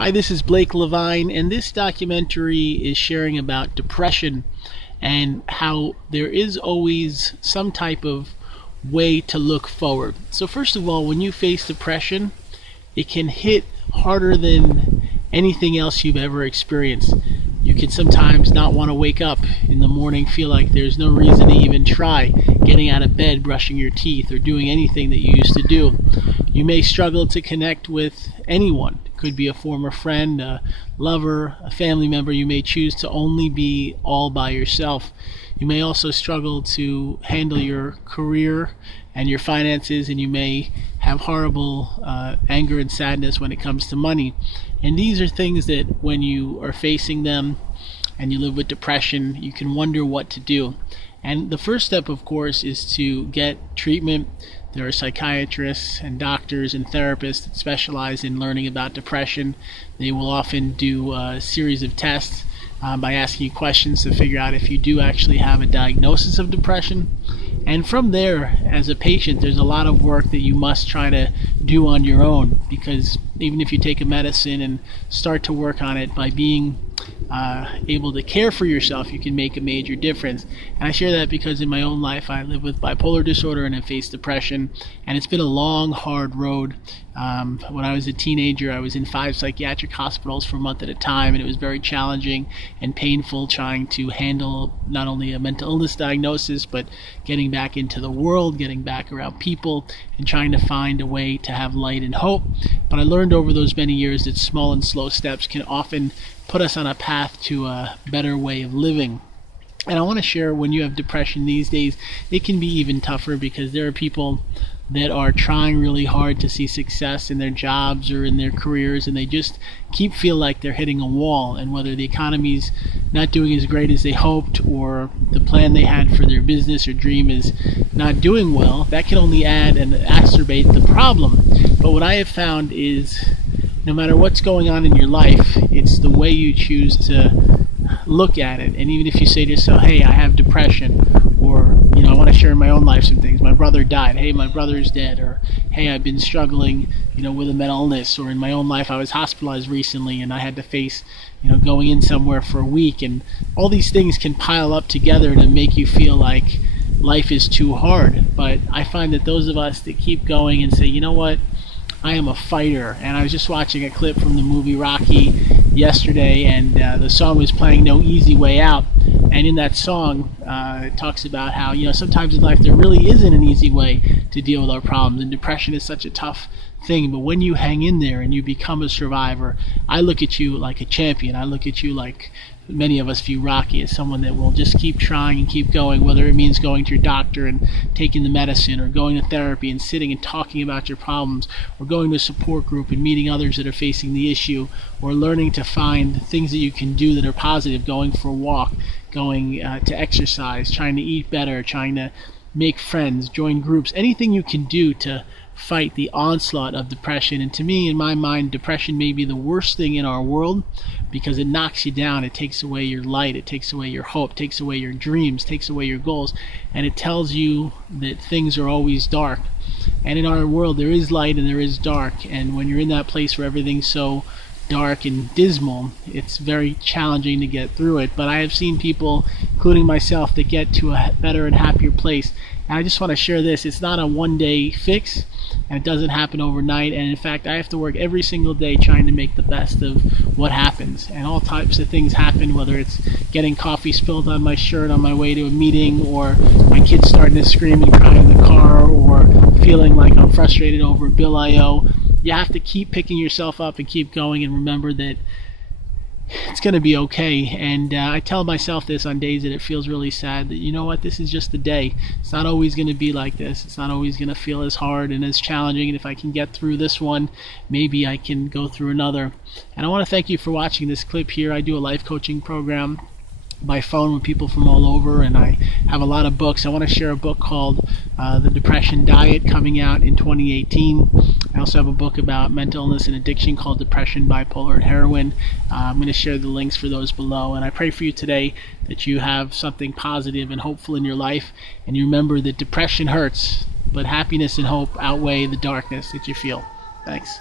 Hi, this is Blake Levine, and this documentary is sharing about depression and how there is always some type of way to look forward. So, first of all, when you face depression, it can hit harder than anything else you've ever experienced. You can sometimes not want to wake up in the morning, feel like there's no reason to even try getting out of bed, brushing your teeth, or doing anything that you used to do. You may struggle to connect with anyone. It could be a former friend, a lover, a family member. You may choose to only be all by yourself. You may also struggle to handle your career and your finances, and you may have horrible anger and sadness when it comes to money. And these are things that when you are facing them and you live with depression, you can wonder what to do. And the first step, of course, is to get treatment. There are psychiatrists and doctors and therapists that specialize in learning about depression. They will often do a series of tests by asking you questions to figure out if you do actually have a diagnosis of depression. And from there, as a patient, there's a lot of work that you must try to do on your own, because even if you take a medicine and start to work on it, by being able to care for yourself, you can make a major difference. And I share that because in my own life, I live with bipolar disorder and I face depression, and it's been a long, hard road. When I was a teenager, I was in 5 psychiatric hospitals for a month at a time, and it was very challenging and painful trying to handle not only a mental illness diagnosis, but getting back into the world, getting back around people, and trying to find a way to have light and hope. But I learned over those many years that small and slow steps can often put us on a path to a better way of living. And I want to share, when you have depression these days, it can be even tougher, because there are people that are trying really hard to see success in their jobs or in their careers, and they just feel like they're hitting a wall. And whether the economy's not doing as great as they hoped, or the plan they had for their business or dream is not doing well, that can only add and exacerbate the problem. But what I have found is, no matter what's going on in your life, it's the way you choose to look at it. And even if you say to yourself, hey, I have depression, or I want to share in my own life some things. My brother died. Hey, my brother's dead. Or hey, I've been struggling with a mental illness. Or in my own life, I was hospitalized recently and I had to face going in somewhere for a week. And all these things can pile up together to make you feel like life is too hard. But I find that those of us that keep going and say, you know what, I am a fighter. And I was just watching a clip from the movie Rocky yesterday, and the song was playing No Easy Way Out. And in that song, it talks about how sometimes in life there really isn't an easy way to deal with our problems, and depression is such a tough thing. But when you hang in there and you become a survivor, I look at you like a champion. I look at you like many of us view Rocky, as someone that will just keep trying and keep going, whether it means going to your doctor and taking the medicine, or going to therapy and sitting and talking about your problems, or going to a support group and meeting others that are facing the issue, or learning to find things that you can do that are positive, going for a walk, going to exercise, trying to eat better, trying to make friends, join groups, anything you can do to fight the onslaught of depression. And to me, in my mind, depression may be the worst thing in our world, because it knocks you down. It takes away your light, it takes away your hope, takes away your dreams, takes away your goals, and it tells you that things are always dark. And in our world, there is light and there is dark, and when you're in that place where everything's so dark and dismal, it's very challenging to get through it. But I have seen people, including myself, that get to a better and happier place. And I just want to share this. It's not a one-day fix, and it doesn't happen overnight. And in fact, I have to work every single day trying to make the best of what happens. And all types of things happen, whether it's getting coffee spilled on my shirt on my way to a meeting, or my kids starting to scream and cry in the car, or feeling like I'm frustrated over a bill I owe. You have to keep picking yourself up and keep going, and remember that it's going to be okay. And I tell myself this on days that it feels really sad, that you know what, this is just a day. It's not always going to be like this. It's not always going to feel as hard and as challenging. And if I can get through this one, maybe I can go through another. And I want to thank you for watching this clip here. I do a life coaching program by phone with people from all over, and I have a lot of books. I want to share a book called The Depression Diet, coming out in 2018. I also have a book about mental illness and addiction called Depression, Bipolar, and Heroin. I'm going to share the links for those below. And I pray for you today that you have something positive and hopeful in your life, and you remember that depression hurts, but happiness and hope outweigh the darkness that you feel. Thanks.